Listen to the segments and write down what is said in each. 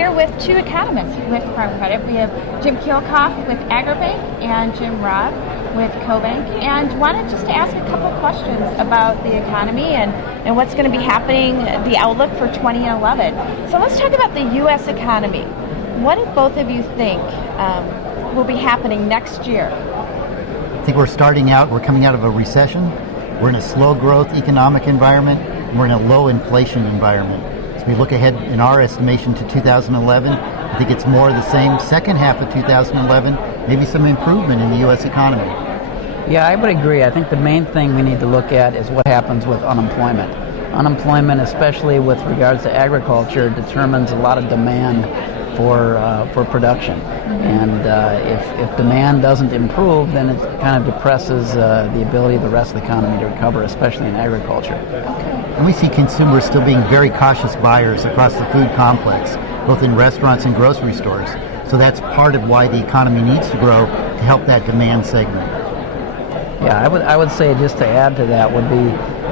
here with two economists with Farm Credit. We have Jim Kielkoff with AgriBank and Jim Robb with CoBank, and wanted just to ask a couple questions about the economy and what's going to be happening, the outlook for 2011. So let's talk about the U.S. economy. What do both of you think will be happening next year? I think we're coming out of a recession. We're in a slow growth economic environment. And we're in a low inflation environment. As we look ahead in our estimation to 2011, I think it's more of the same. Second half of 2011, maybe some improvement in the U.S. economy. Yeah, I would agree. I think the main thing we need to look at is what happens with unemployment. Unemployment, especially with regards to agriculture, determines a lot of demand for production. And if demand doesn't improve, then it kind of depresses the ability of the rest of the economy to recover, especially in agriculture. And we see consumers still being very cautious buyers across the food complex, both in restaurants and grocery stores. So that's part of why the economy needs to grow to help that demand segment. Yeah, I would say, just to add to that, would be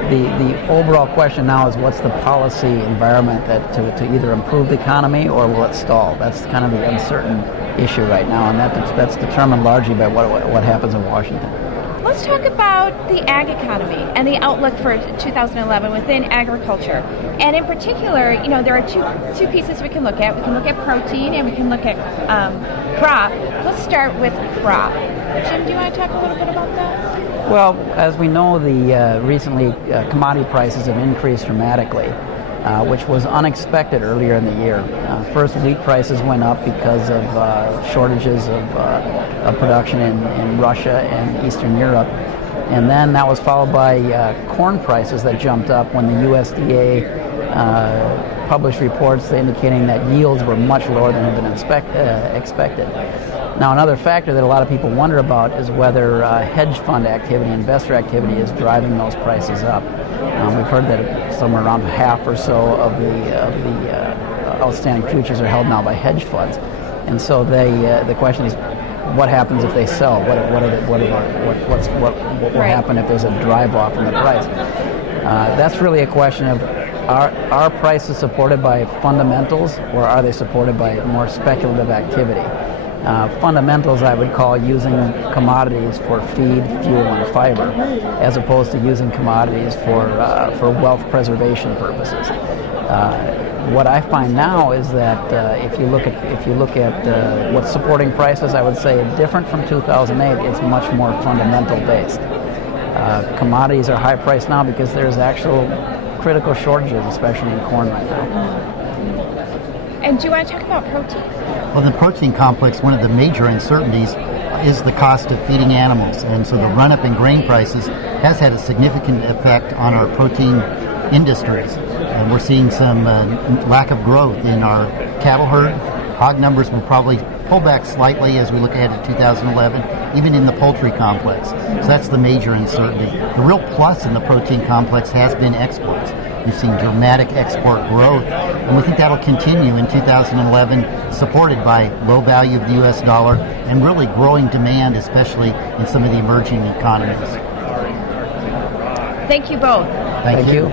the overall question now is what's the policy environment that to either improve the economy or will it stall? That's kind of the uncertain issue right now, and that's determined largely by what happens in Washington. Let's talk about the ag economy and the outlook for 2011 within agriculture. And in particular, there are two pieces we can look at. We can look at protein and we can look at crop. Let's start with crop. Jim, do you want to talk a little bit about that? Well, as we know, recently commodity prices have increased dramatically, which was unexpected earlier in the year. First, wheat prices went up because of shortages of production in Russia and Eastern Europe. And then that was followed by corn prices that jumped up when the USDA published reports indicating that yields were much lower than had been expected. Now, another factor that a lot of people wonder about is whether hedge fund activity, investor activity, is driving those prices up. We've heard that somewhere around half or so of the outstanding futures are held now by hedge funds, and so the question is, what happens if they sell? What will happen if there's a drive off in the price? That's really a question of are prices supported by fundamentals or are they supported by more speculative activity? Fundamentals, I would call using commodities for feed, fuel, and fiber, as opposed to using commodities for wealth preservation purposes. What I find now is that if you look at what's supporting prices, I would say different from 2008. It's much more fundamental based. Commodities are high priced now because there's actual critical shortages, especially in corn right now. And do you want to talk about protein? Well, the protein complex, one of the major uncertainties is the cost of feeding animals. And so the run-up in grain prices has had a significant effect on our protein industries. And we're seeing some lack of growth in our cattle herd. Hog numbers will probably pull back slightly as we look ahead to 2011, even in the poultry complex. So that's the major uncertainty. The real plus in the protein complex has been exports. We've seen dramatic export growth, and we think that'll continue in 2011, supported by low value of the U.S. dollar and really growing demand, especially in some of the emerging economies. Thank you both. Thank you.